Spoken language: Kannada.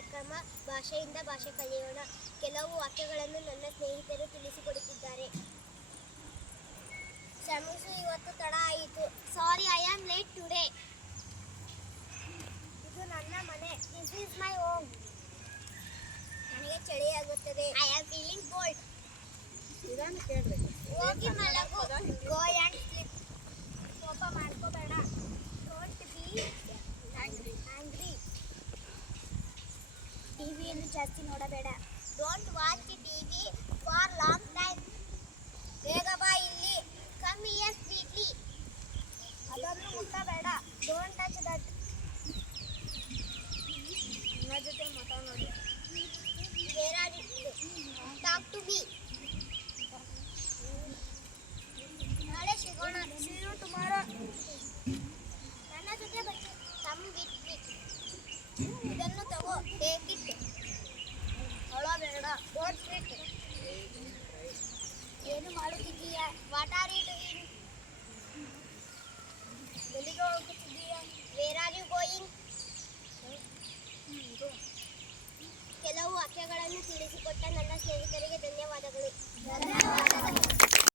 ಕಾರ್ಯಕ್ರಮ ಭಾಷೆಯಿಂದ ಭಾಷೆ ಕಲಿಯೋಣ. ಕೆಲವು ವಾಕ್ಯಗಳನ್ನು ನನ್ನ ಸ್ನೇಹಿತರು ತಿಳಿಸಿಕೊಡುತ್ತಿದ್ದಾರೆ. ಕ್ಷಮಿಸು, ಇವತ್ತು ತಡ ಆಯಿತು. Sorry, I am late today. ಇದು ನನ್ನ ಮನೆ. This is my home. ನನಗೆ ಚಳಿಯಾಗುತ್ತದೆ. I am feeling cold. ಹೋಗಿ ಮಲಗು. Go and sleep. ಕೋಪ ಮಾಡ್ಕೋಬೇಡ. Don't be angry. ಟಿವಿಯನ್ನು ಜಾಸ್ತಿ ನೋಡಬೇಡ. Don't watch TV for long time. ಬೇಗ ಬಾ ಇಲ್ಲಿ. Come here speedily. ಅದನ್ನು ಮುಟ್ಟಬೇಡ. Don't touch that. ನನ್ನ ಜೊತೆ ಮಾತಾಡಿ. Where are you? Talk to me. ನಾಳೆ ಸಿಗೋಣ. See you tomorrow. ನನ್ನ ಜೊತೆ ಬನ್ನಿ. Come with me. ಇದನ್ನು ತಗೋ. Take it. ಅಳಬೇಡ. Don't strike. ಏನು ಮಾಡುತ್ತಿದ್ದೀಯಾ? What are you doing? ಎಲ್ಲಿಗೆ ಹೋಗುತ್ತಿದ್ದೀಯಾ? Where are you going? ಕೆಲವು ವಾಕ್ಯಗಳನ್ನು ತಿಳಿಸಿಕೊಟ್ಟ ನನ್ನ ಸ್ನೇಹಿತರಿಗೆ ಧನ್ಯವಾದಗಳು.